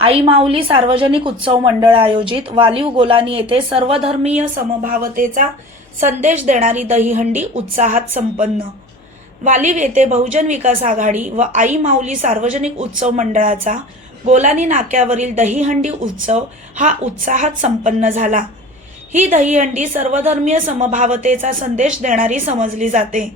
आई माऊली सार्वजनिक उत्सव मंडळ आयोजित वालीव गोलानी येथे सर्वधर्मीय समभावतेचा संदेश देणारी दहीहंडी उत्साहात संपन्न. वालीव येथे बहुजन विकास आघाडी व आई माऊली सार्वजनिक उत्सव मंडळाचा गोलानी नाक्यावरील दहीहंडी उत्सव हा उत्साहात संपन्न झाला. ही दहीहंडी सर्वधर्मीय समभावतेचा संदेश देणारी समजली जाते.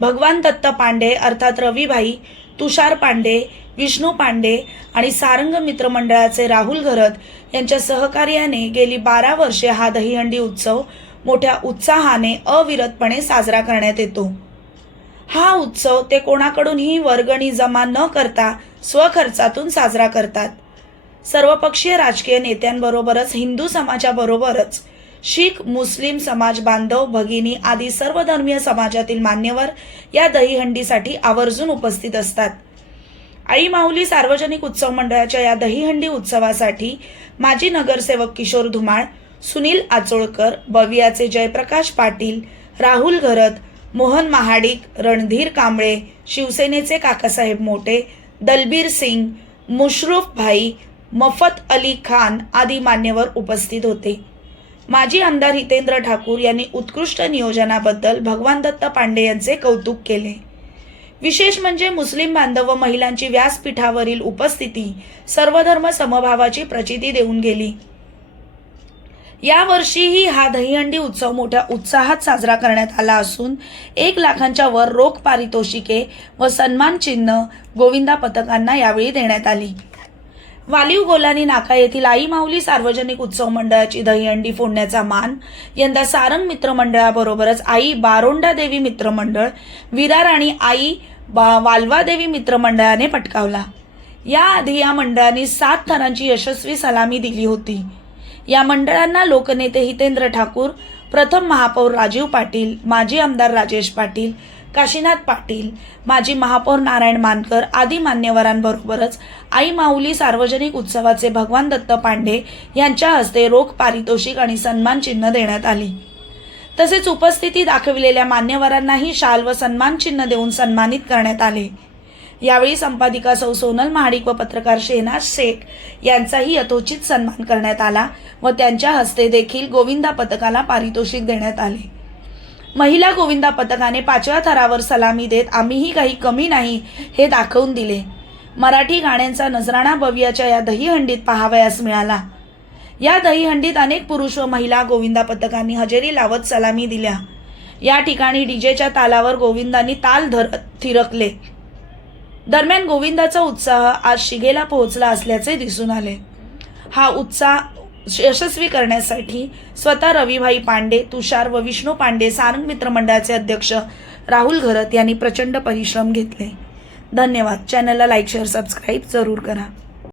भगवान दत्त पांडे अर्थात रविभाई तुषार पांडे विष्णू पांडे आणि सारंग मित्र मंडळाचे राहुल घरत यांच्या सहकार्याने गेली बारा वर्षे हा दहीहंडी उत्सव मोठ्या उत्साहाने अविरतपणे साजरा करण्यात येतो. हा उत्सव ते कोणाकडूनही वर्गणी जमा न करता स्वखर्चातून साजरा करतात. सर्वपक्षीय राजकीय नेत्यांबरोबरच हिंदू समाजाबरोबरच शीख मुस्लिम समाज बांधव भगिनी आदी सर्वधर्मीय समाजातील मान्यवर या दहीहंडीसाठी आवर्जून उपस्थित असतात. आई माऊली सार्वजनिक उत्सव मंडळाच्या या दहीहंडी उत्सवासाठी माजी नगरसेवक किशोर धुमाळ सुनील आचोळकर बवियाचे जयप्रकाश पाटील राहुल घरत मोहन महाडिक रणधीर कांबळे शिवसेनेचे काकासाहेब मोटे दलबीर सिंग मुशरूफ भाई मफत अली खान आदी मान्यवर उपस्थित होते. माजी आमदार हितेंद्र ठाकूर यांनी उत्कृष्ट नियोजनाबद्दल भगवान दत्त पांडे यांचे कौतुक केले. विशेष म्हणजे मुस्लिम बांधव व महिलांची व्यासपीठावरील उपस्थिती सर्वधर्म समभावाची प्रचिती देऊन गेली. यावर्षीही हा दहीहंडी उत्सव मोठ्या उत्साहात साजरा करण्यात आला असून एक लाखांच्या वर रोख पारितोषिके व सन्मान चिन्ह गोविंदा पथकांना यावेळी देण्यात आली. वालीव गोलानी नाका येथील आई माऊली सार्वजनिक उत्सव मंडळाची दहीहंडी फोडण्याचा मान यंदा सारंग मित्रमंडळाबरोबरच आई बारोंडा देवी मित्रमंडळ विरार आणि आई बा वालवादेवी मित्रमंडळाने पटकावला. याआधी या मंडळाने सात थरांची यशस्वी सलामी दिली होती. या मंडळांना लोकनेते हितेंद्र ठाकूर प्रथम महापौर राजीव पाटील माजी आमदार राजेश पाटील काशीनाथ पाटील माजी महापौर नारायण मानकर आदी मान्यवरांबरोबरच आई माऊली सार्वजनिक उत्सवाचे भगवान दत्त पांडे यांच्या हस्ते रोख पारितोषिक आणि सन्मान चिन्ह देण्यात आली. तसेच उपस्थिती दाखविलेल्या मान्यवरांनाही शाल व सन्मान चिन्ह देऊन सन्मानित करण्यात आले. यावेळी संपादिका सौ सोनल महाडिक व पत्रकार शेहनाज शेख यांचाही यथोचित सन्मान करण्यात आला व त्यांच्या हस्ते देखील गोविंदा पथकाला पारितोषिक देण्यात आले. महिला गोविंदा पथकाने पाचव्या थरावर सलामी देत आम्हीही काही कमी नाही हे दाखवून दिले. मराठी गाण्यांचा नजराणा भव्याच्या या दहीहंडीत पाहावयास मिळाला. या दहीहंडीत अनेक पुरुष व महिला गोविंदा पथकांनी हजेरी लावत सलामी दिल्या. या ठिकाणी डीजेच्या तालावर गोविंदांनी ताल धर थिरकले. दरम्यान गोविंदाचा उत्साह आज शिगेला पोहोचला असल्याचे दिसून आले. हा उत्साह यशस्वी करण्यासाठी स्वतः रविभाई पांडे तुषार व विष्णू पांडे सारंग मित्र मंडळाचे अध्यक्ष राहुल घरत यांनी प्रचंड परिश्रम घेतले. धन्यवाद. चॅनलला लाईक शेअर सबस्क्राईब जरूर करा.